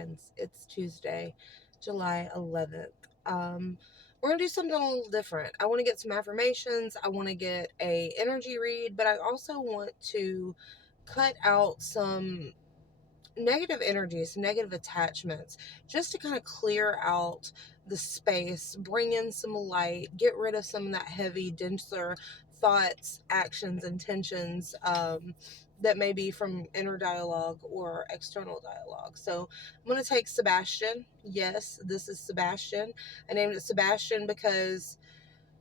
friends. It's Tuesday, July 11th. We're gonna do something a little different. I want to get some affirmations. I want to get a energy read, but I also want to cut out some negative energies, negative attachments, just to kind of clear out the space, bring in some light, get rid of some of that heavy, denser thoughts, actions, intentions that may be from inner dialogue or external dialogue. So I'm going to take Sebastian. Yes, this is Sebastian. I named it Sebastian because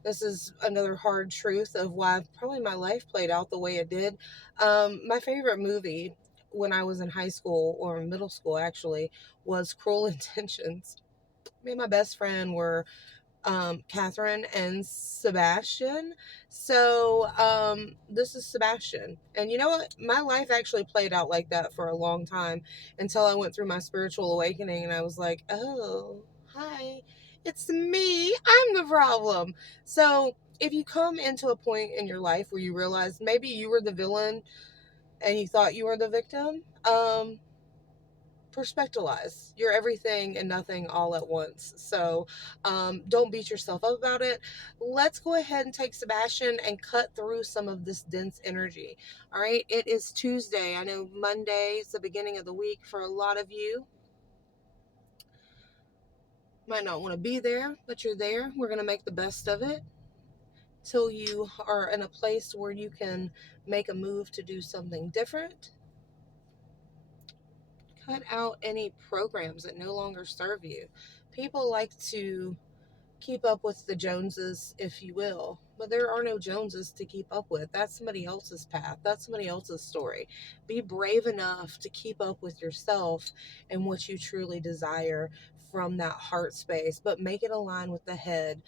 this is another hard truth of why probably my life played out the way it did. My favorite movie when I was in high school or middle school actually was Cruel Intentions. Me and my best friend were Catherine and Sebastian. So this is Sebastian. And you know what? My life actually played out like that for a long time until I went through my spiritual awakening and I was like, oh, hi, it's me. I'm the problem. So if you come into a point in your life where you realize maybe you were the villain and you thought you were the victim, perspectualize. You're everything and nothing all at once. So don't beat yourself up about it. Let's go ahead and take Sebastian and cut through some of this dense energy. All right. It is Tuesday. I know Monday is the beginning of the week for a lot of you. Might not want to be there, but you're there. We're going to make the best of it till you are in a place where you can make a move to do something different. Cut out any programs that no longer serve you. People like to keep up with the Joneses, if you will, but there are no Joneses to keep up with. That's somebody else's path. That's somebody else's story. Be brave enough to keep up with yourself and what you truly desire from that heart space, but make it align with the head.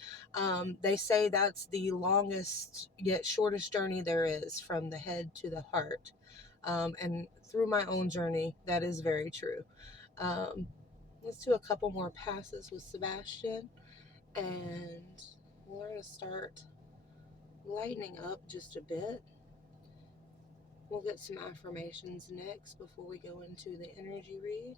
They say that's the longest yet shortest journey there is, from the head to the heart. And through my own journey, that is very true. Um, let's do a couple more passes with Sebastian, and we're going to start lightening up just a bit. We'll get some affirmations next before we go into the energy read.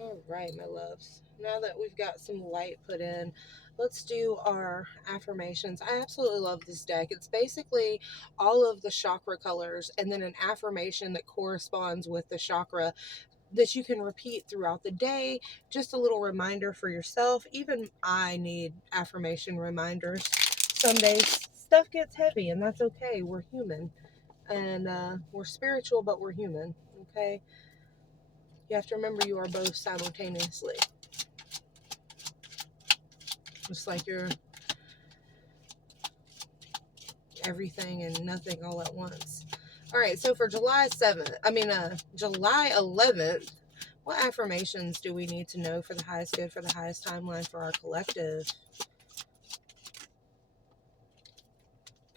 All right, my loves. Now that we've got some light put in, let's do our affirmations. I absolutely love this deck. It's basically all of the chakra colors and then an affirmation that corresponds with the chakra that you can repeat throughout the day. Just a little reminder for yourself. Even I need affirmation reminders. Some days stuff gets heavy, and that's okay. We're human, and we're spiritual, but we're human. Okay, you have to remember you are both simultaneously, just like you're everything and nothing all at once. All right, so for July 11th, what affirmations do we need to know for the highest good, for the highest timeline for our collective?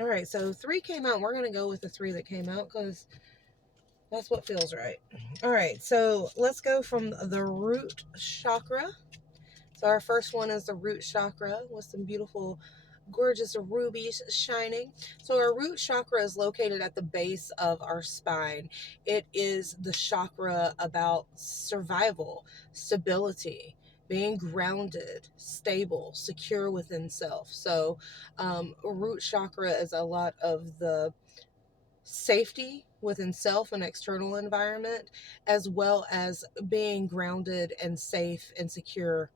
All right, so 3 came out. We're going to go with the 3 that came out because that's what feels right. All right, so let's go from the root chakra. So our first one is the root chakra with some beautiful, gorgeous rubies shining. So our root chakra is located at the base of our spine. It is the chakra about survival, stability, being grounded, stable, secure within self. So root chakra is a lot of the safety within self and external environment, as well as being grounded and safe and secure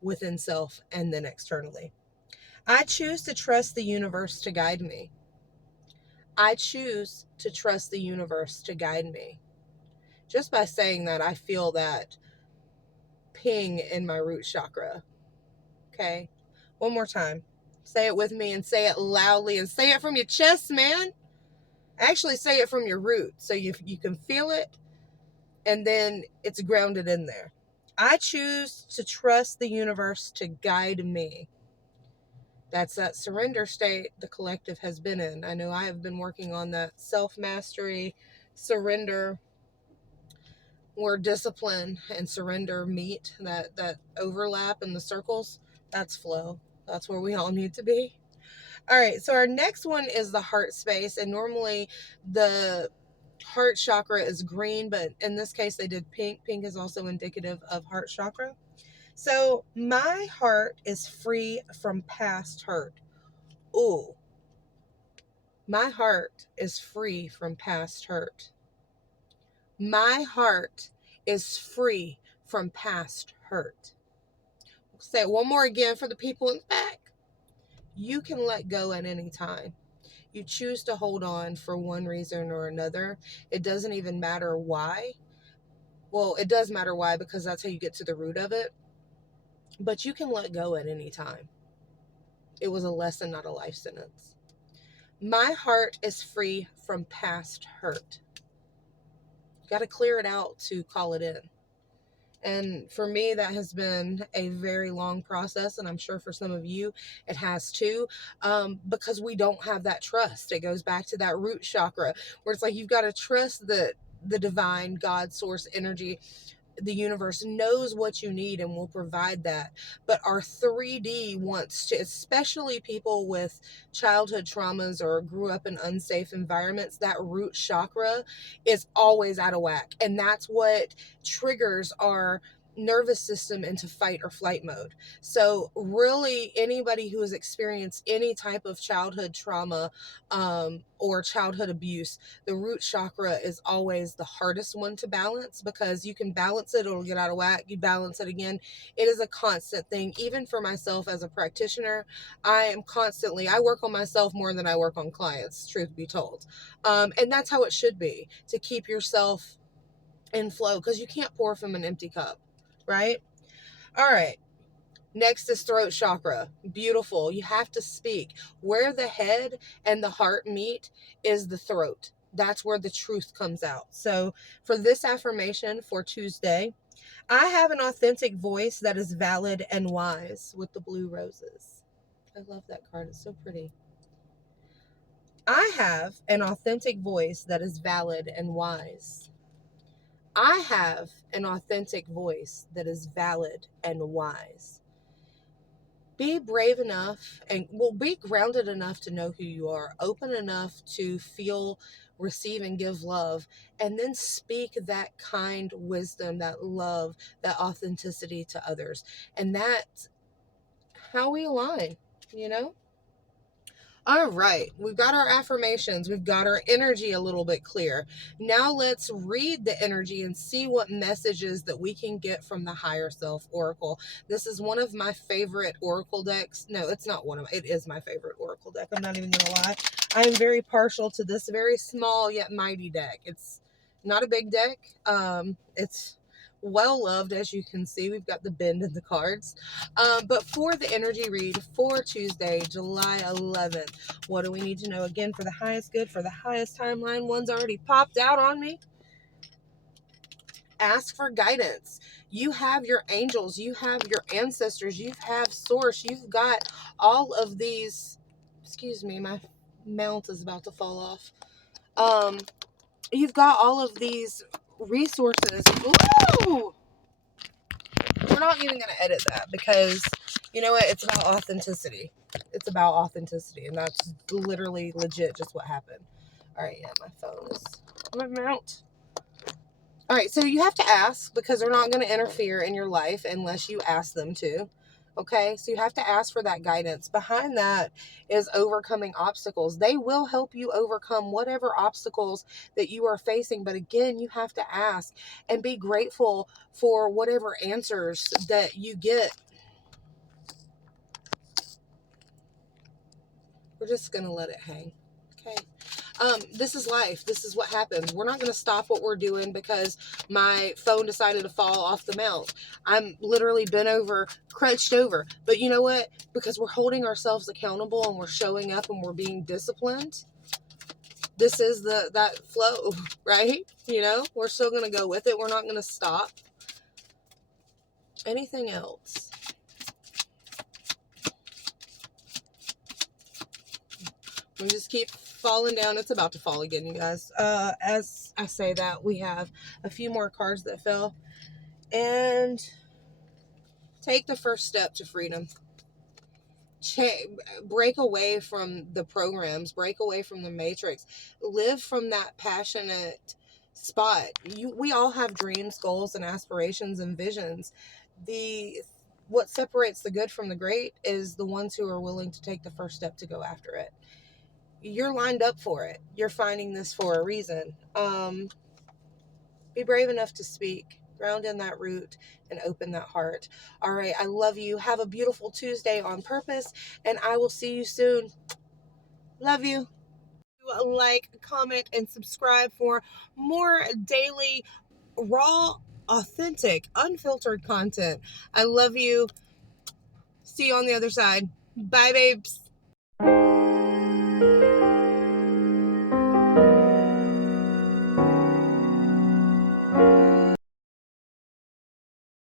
within self and then externally. I choose to trust the universe to guide me. I choose to trust the universe to guide me. Just by saying that, I feel that ping in my root chakra. Okay? One more time. Say it with me and say it loudly and say it from your chest, man. Actually, say it from your root so you can feel it and then it's grounded in there. I choose to trust the universe to guide me. That's that surrender state the collective has been in. I know I have been working on that self-mastery, surrender, where discipline and surrender meet, that overlap in the circles. That's flow. That's where we all need to be. All right, so our next one is the heart space, and normally the Heart chakra is green, but in this case they did pink. Pink is also indicative of heart chakra. So my heart is free from past hurt. Ooh, my heart is free from past hurt. My heart is free from past hurt. Say it one more again for the people in the back. You can let go at any time. You choose to hold on for one reason or another. It doesn't even matter why. Well, it does matter why, because that's how you get to the root of it. But you can let go at any time. It was a lesson, not a life sentence. My heart is free from past hurt. You got to clear it out to call it in. And for me, that has been a very long process. And I'm sure for some of you, it has too, because we don't have that trust. It goes back to that root chakra where it's like, you've got to trust that the divine God source energy, the universe knows what you need and will provide that. But our 3D wants to, especially people with childhood traumas or grew up in unsafe environments, that root chakra is always out of whack. And that's what triggers our nervous system into fight or flight mode. So really, anybody who has experienced any type of childhood trauma or childhood abuse, the root chakra is always the hardest one to balance, because you can balance it, it'll get out of whack, you balance it again. It is a constant thing. Even for myself as a practitioner, I work on myself more than I work on clients, truth be told. And that's how it should be, to keep yourself in flow, because you can't pour from an empty cup, right? All right. Next is throat chakra. Beautiful. You have to speak. Where the head and the heart meet is the throat. That's where the truth comes out. So for this affirmation for Tuesday, I have an authentic voice that is valid and wise, with the blue roses. I love that card. It's so pretty. I have an authentic voice that is valid and wise. I have an authentic voice that is valid and wise. Be brave enough and be grounded enough to know who you are, open enough to feel, receive, and give love, and then speak that kind wisdom, that love, that authenticity to others. And that's how we align, you know? All right, we've got our affirmations. We've got our energy a little bit clear. Now let's read the energy and see what messages that we can get from the Higher Self Oracle. This is one of my favorite Oracle decks. No, it's not one of it is my favorite Oracle deck. I'm not even going to lie. I am very partial to this very small yet mighty deck. It's not a big deck. It's well loved, as you can see. We've got the bend in the cards. But for the energy read for Tuesday, July 11th, what do we need to know? Again, for the highest good, for the highest timeline. One's already popped out on me. Ask for guidance. You have your angels, you have your ancestors, you have source, you've got all of these. Excuse me, my mount is about to fall off. You've got all of these resources. Ooh! We're not even going to edit that, because you know what? It's about authenticity. It's about authenticity. And that's literally legit just what happened. All right. Yeah, my phone is my mount. All right. So you have to ask, because they're not going to interfere in your life unless you ask them to. Okay. So you have to ask for that guidance. Behind that is overcoming obstacles. They will help you overcome whatever obstacles that you are facing. But again, you have to ask and be grateful for whatever answers that you get. We're just going to let it hang. Okay. This is life. This is what happens. We're not going to stop what we're doing because my phone decided to fall off the mount. I'm literally bent over, crunched over. But you know what? Because we're holding ourselves accountable and we're showing up and we're being disciplined, this is that flow, right? You know, we're still going to go with it. We're not going to stop. Anything else? We just keep falling down. It's about to fall again, you guys. As I say that, we have a few more cards that fell. And take the first step to freedom. break away from the programs, break away from the matrix, live from that passionate spot. We all have dreams, goals, and aspirations and visions. What separates the good from the great is the ones who are willing to take the first step to go after it. You're lined up for it. You're finding this for a reason. Be brave enough to speak, ground in that root, and open that heart. All right, I love you. Have a beautiful Tuesday on purpose, and I will see you soon. Love you. Like, comment, and subscribe for more daily, raw, authentic, unfiltered content. I love you. See you on the other side. Bye, babes.